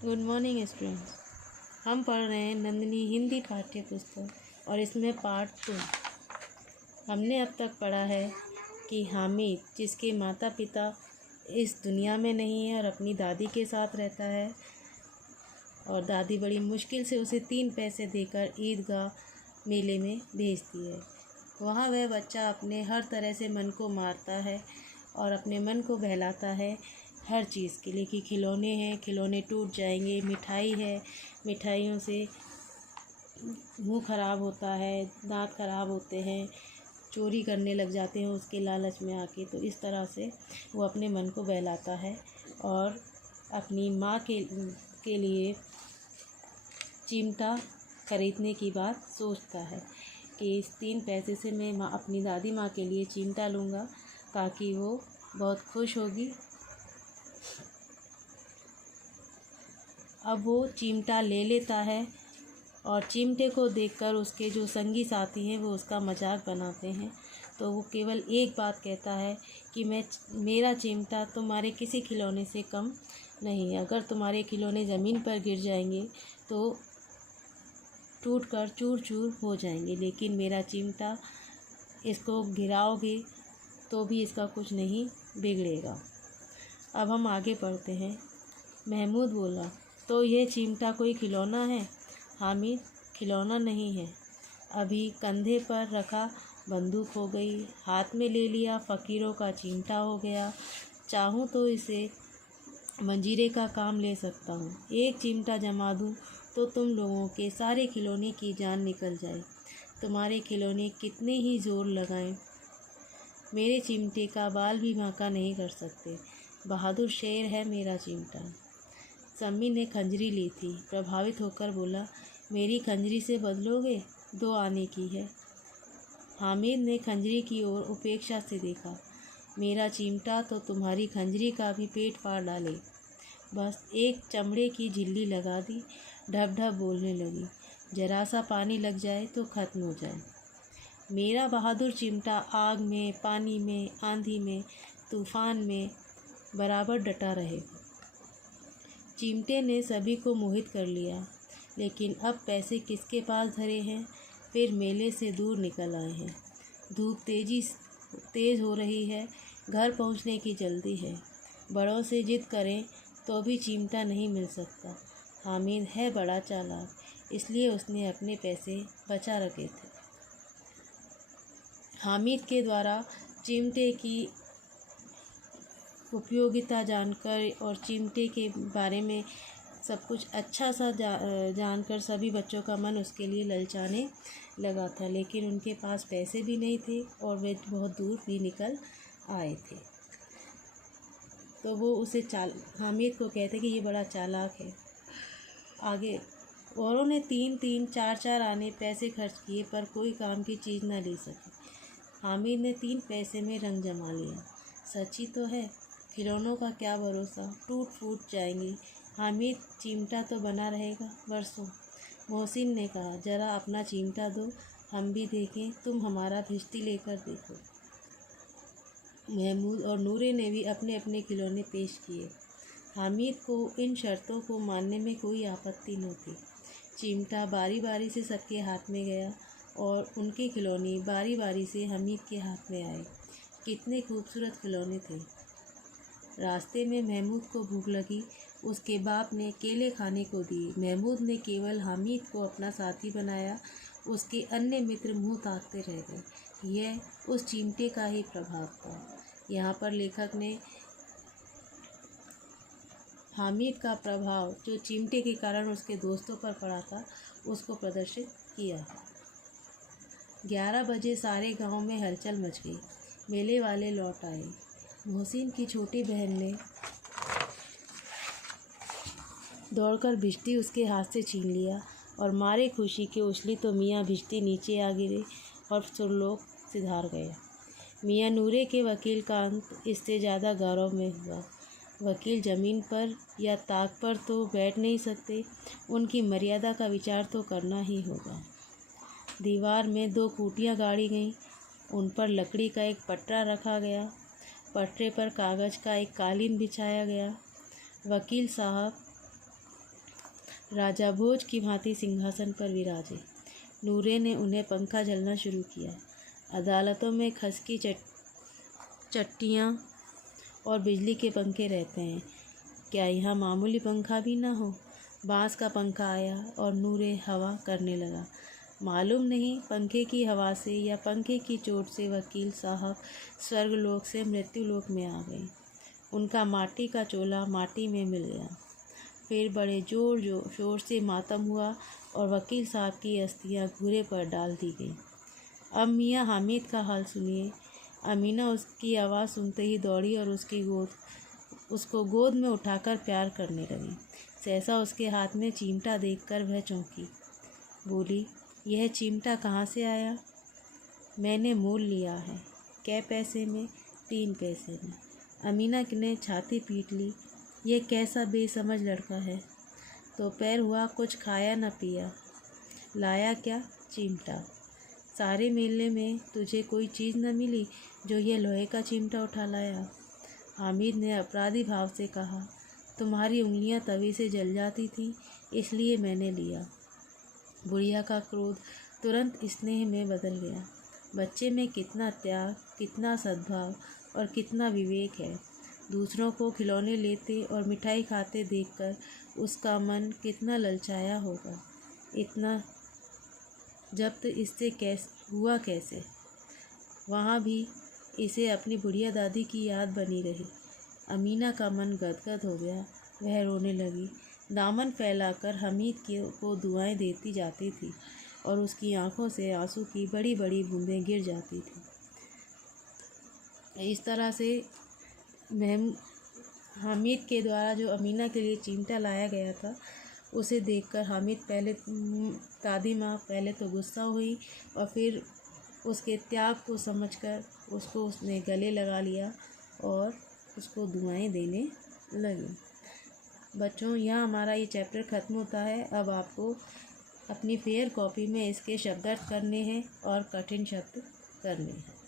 Good morning students. हम पढ़ रहे हैं नंदिनी हिंदी पाठ्य पुस्तक और इसमें पार्ट 2। हमने अब तक पढ़ा है कि हामिद, जिसके माता पिता इस दुनिया में नहीं है और अपनी दादी के साथ रहता है, और दादी बड़ी मुश्किल से उसे 3 पैसे देकर ईदगाह मेले में भेजती है। वहाँ वह बच्चा अपने हर तरह से मन को मारता है और अपने मन को बहलाता है हर चीज़ के लिए कि खिलौने हैं, खिलौने टूट जाएंगे, मिठाई है, मिठाइयों से मुंह ख़राब होता है, दांत ख़राब होते हैं, चोरी करने लग जाते हैं उसके लालच में आके। तो इस तरह से वो अपने मन को बहलाता है और अपनी माँ के लिए चिमटा खरीदने की बात सोचता है कि इस 3 पैसे से मैं अपनी दादी माँ के लिए चिमटा लूँगा ताकि वो बहुत खुश होगी। अब वो चिमटा ले लेता है और चिमटे को देखकर उसके जो संगी साथी हैं वो उसका मजाक बनाते हैं। तो वो केवल एक बात कहता है कि मेरा चिमटा तुम्हारे किसी खिलौने से कम नहीं है। अगर तुम्हारे खिलौने ज़मीन पर गिर जाएंगे तो टूटकर चूर चूर हो जाएंगे, लेकिन मेरा चिमटा, इसको गिराओगे तो भी इसका कुछ नहीं बिगड़ेगा। अब हम आगे पढ़ते हैं। महमूद बोला, तो ये चिमटा कोई खिलौना है? हामिद, खिलौना नहीं है। अभी कंधे पर रखा बंदूक हो गई, हाथ में ले लिया फ़कीरों का चिमटा हो गया। चाहूँ तो इसे मंजीरे का काम ले सकता हूँ। एक चिमटा जमा दूँ तो तुम लोगों के सारे खिलौने की जान निकल जाए। तुम्हारे खिलौने कितने ही ज़ोर लगाएं, मेरे चिमटे का बाल भी बांका नहीं कर सकते। बहादुर शेर है मेरा चिमटा। सम्मी ने खंजरी ली थी, प्रभावित होकर बोला, मेरी खंजरी से बदलोगे? 2 आने की है। हामिद ने खंजरी की ओर उपेक्षा से देखा। मेरा चिमटा तो तुम्हारी खंजरी का भी पेट फाड़ डाले। बस एक चमड़े की झिल्ली लगा दी, ढब ढब बोलने लगी। जरा सा पानी लग जाए तो ख़त्म हो जाए। मेरा बहादुर चिमटा आग में, पानी में, आंधी में, तूफान में बराबर डटा रहेगा। चिमटे ने सभी को मोहित कर लिया, लेकिन अब पैसे किसके पास धरे हैं? फिर मेले से दूर निकल आए हैं। धूप तेज़ हो रही है, घर पहुंचने की जल्दी है। बड़ों से जिद करें तो भी चिमटा नहीं मिल सकता। हामिद है बड़ा चालाक, इसलिए उसने अपने पैसे बचा रखे थे। हामिद के द्वारा चिमटे की उपयोगिता जानकर और चिमटे के बारे में सब कुछ अच्छा सा जानकर सभी बच्चों का मन उसके लिए ललचाने लगा था, लेकिन उनके पास पैसे भी नहीं थे और वे बहुत दूर भी निकल आए थे। तो वो उसे हामिद को कहते कि ये बड़ा चालाक है। आगे औरों ने 3-3, 4-4 आने पैसे खर्च किए पर कोई काम की चीज़ न ले सके। हामिद ने 3 पैसे में रंग जमा लिया। सच्ची तो है, खिलौनों का क्या भरोसा, टूट फूट जाएंगे। हामिद, चिमटा तो बना रहेगा बरसों। मोहसिन ने कहा, जरा अपना चिमटा दो, हम भी देखें। तुम हमारा भिश्ती लेकर देखो। महमूद और नूरे ने भी अपने अपने खिलौने पेश किए। हामिद को इन शर्तों को मानने में कोई आपत्ति न थी। चिमटा बारी बारी से सबके हाथ में गया और उनके खिलौने बारी बारी से हामिद के हाथ में आए। कितने खूबसूरत खिलौने थे। रास्ते में महमूद को भूख लगी, उसके बाप ने केले खाने को दिए। महमूद ने केवल हामिद को अपना साथी बनाया, उसके अन्य मित्र मुंह ताकते रह गए। यह उस चिमटे का ही प्रभाव था। यहाँ पर लेखक ने हामिद का प्रभाव जो चिमटे के कारण उसके दोस्तों पर पड़ा था उसको प्रदर्शित किया। 11 बजे सारे गांव में हलचल मच गई। मेले वाले लौट आए। मोहसिन की छोटी बहन ने दौड़कर भिश्ती उसके हाथ से छीन लिया और मारे खुशी के उछली तो मियाँ भिश्ती नीचे आ गिरे और सुरलोक सिधार गए। मियाँ नूरे के वकील का अंत इससे ज़्यादा गौरव में हुआ। वकील ज़मीन पर या ताक पर तो बैठ नहीं सकते, उनकी मर्यादा का विचार तो करना ही होगा। दीवार में 2 खूंटियाँ गाड़ी गईं, उन पर लकड़ी का एक पटरा रखा गया। पटरे पर कागज़ का एक कालीन बिछाया गया। वकील साहब राजा भोज की भांति सिंहासन पर विराजे। नूरे ने उन्हें पंखा झलना शुरू किया। अदालतों में खस की चट्टियाँ और बिजली के पंखे रहते हैं, क्या यहाँ मामूली पंखा भी न हो? बाँस का पंखा आया और नूरे हवा करने लगा। मालूम नहीं पंखे की हवा से या पंखे की चोट से वकील साहब स्वर्गलोक से मृत्युलोक में आ गए। उनका माटी का चोला माटी में मिल गया। फिर बड़े जोर शोर से मातम हुआ और वकील साहब की अस्थियाँ घूरे पर डाल दी गई। अब मियाँ हामिद का हाल सुनिए। अमीना उसकी आवाज़ सुनते ही दौड़ी और उसको गोद में उठाकर प्यार करने लगी। सहसा उसके हाथ में चिमटा देखकर वह चौंकी। बोली, यह चिमटा कहाँ से आया? मैंने मोल लिया है। कै पैसे में? 3 पैसे में। अमीना ने छाती पीट ली। यह कैसा बेसमझ लड़का है। दोपहर हुआ, कुछ खाया न पिया। लाया क्या? चिमटा। सारे मेले में तुझे कोई चीज़ न मिली जो यह लोहे का चिमटा उठा लाया? हामिद ने अपराधी भाव से कहा, तुम्हारी उंगलियां तवे से जल जाती थी, इसलिए मैंने लिया। बुढ़िया का क्रोध तुरंत स्नेह में बदल गया। बच्चे में कितना त्याग, कितना सद्भाव और कितना विवेक है। दूसरों को खिलौने लेते और मिठाई खाते देखकर उसका मन कितना ललचाया होगा। इतना जब्त इससे हुआ कैसे? वहाँ भी इसे अपनी बुढ़िया दादी की याद बनी रही। अमीना का मन गदगद हो गया। वह रोने लगी। दामन फैलाकर हामिद को दुआएं देती जाती थी और उसकी आंखों से आंसू की बड़ी बड़ी बूंदें गिर जाती थी। इस तरह से हामिद के द्वारा जो अमीना के लिए चिमटा लाया गया था, उसे देखकर दादी माँ पहले तो गुस्सा हुई और फिर उसके त्याग को समझकर उसने गले लगा लिया और उसको दुआएं देने लगी। बच्चों, यहाँ हमारा ये चैप्टर ख़त्म होता है। अब आपको अपनी फेयर कॉपी में इसके शब्दार्थ करने हैं और कठिन शब्द करने हैं।